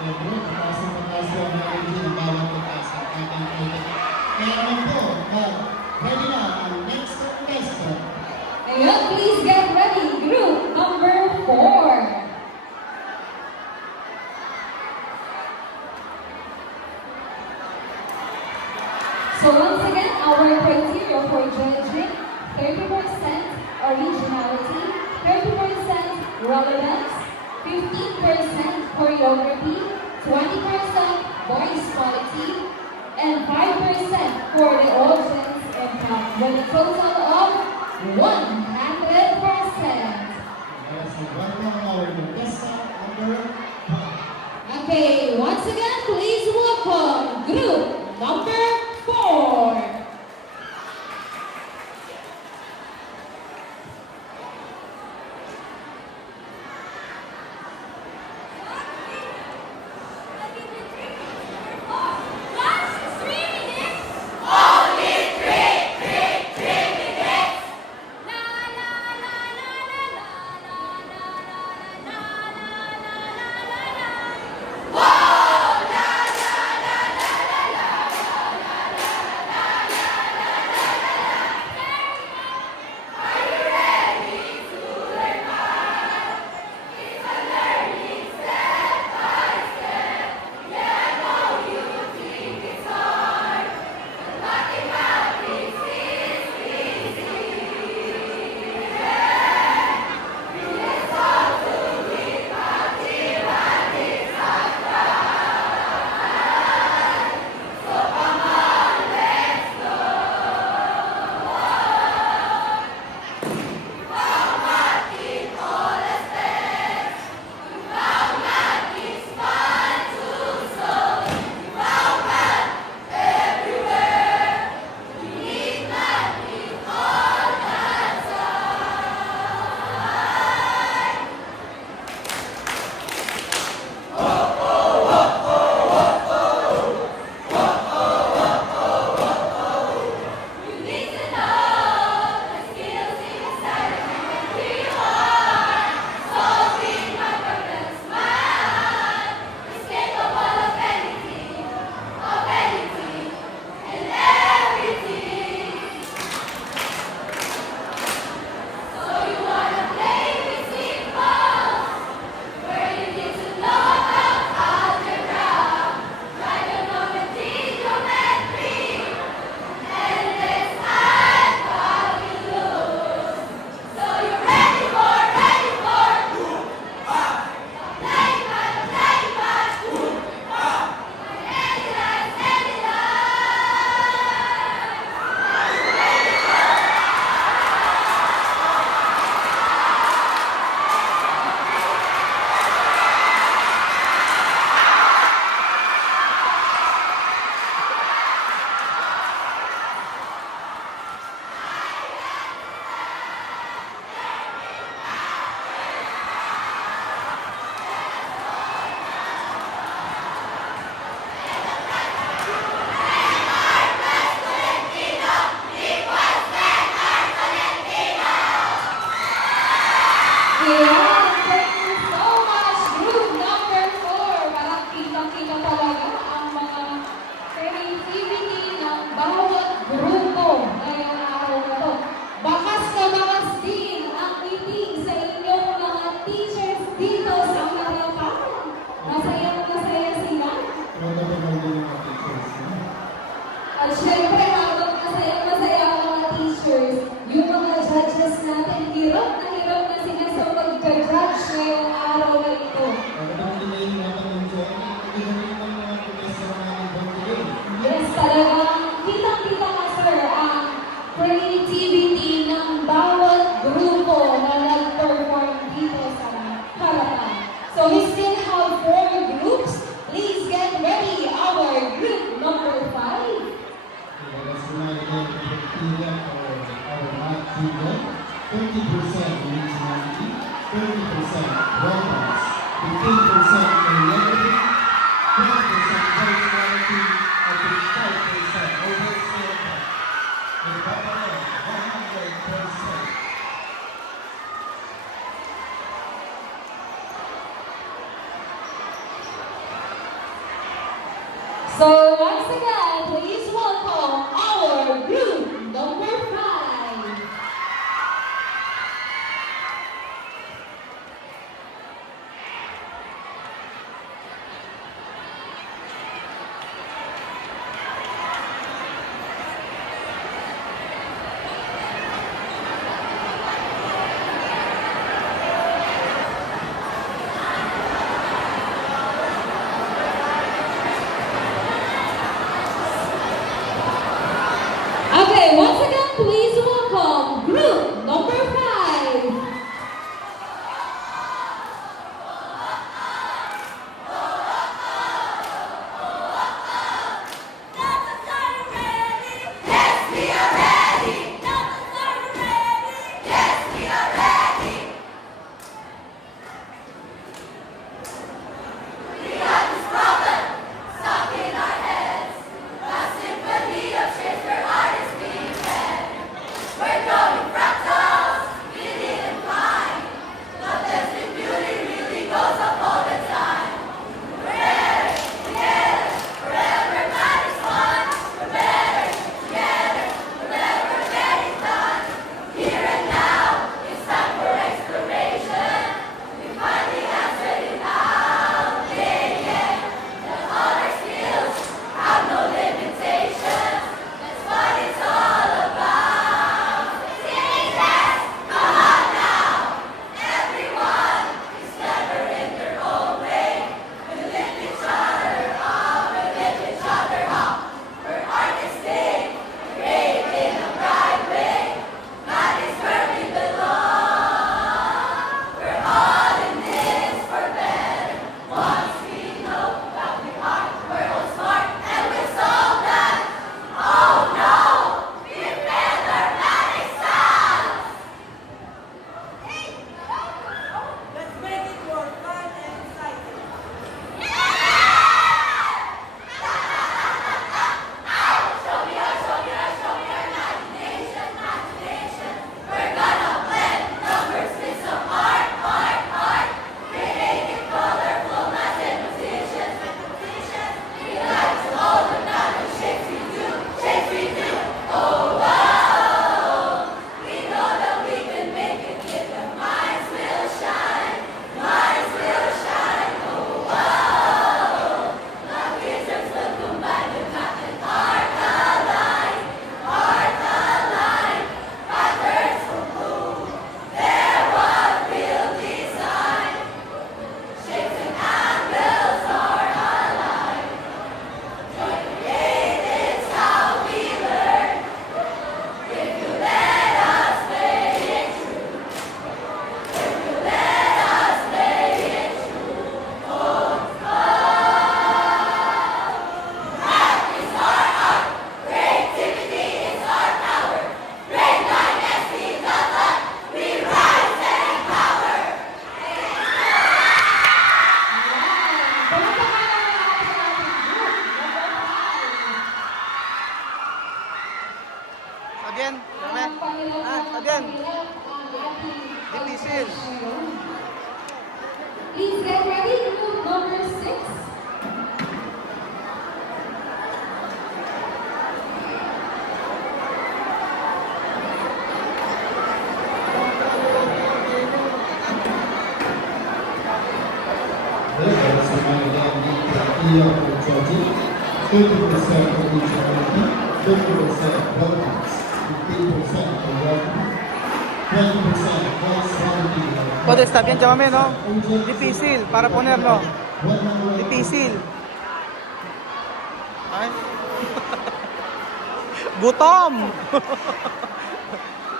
Siyempre, mataas po ang energy ng bawat pagkasa. Kaya naman po, ready na ang next contestant. Ayun, please get ready. Group number 4. So once again, our criteria for judging, 30% originality, 30% relevance, 15% choreography, 20% voice quality, and 5% for the audience impact, with a total of 100%. Yes, and welcome our contestant number 5. Okay, once again, please welcome group number 4. So once again, please welcome our group number 5. Okay, once again, please welcome group number 5. Let's make it more fun and exciting. Fabian, kami. Fabian. Difícil. Please get ready, group number 6. There is a man here for judging, 30% for each community, 50% volunteers, 15% for working, 20% voice volunteer. Pwede stop yan dyan, mami, no? Difícil, para ponerlo. Difícil. Ay. Gutom!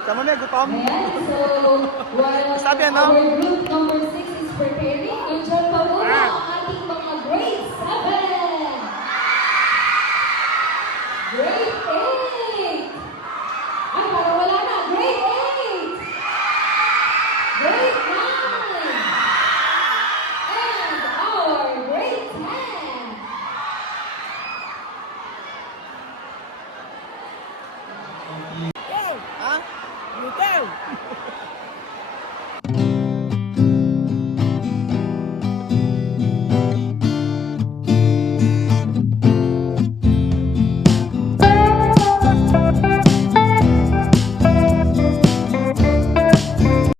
Dyan, mami, gutom. Ayan, so while Sabi, ano? our group number 6 is preparing, nandiyan pa muna ang ating mga grade 7, grade 8, ay parang wala na, grade 8, grade 9, and our grade 10. Ha? You go!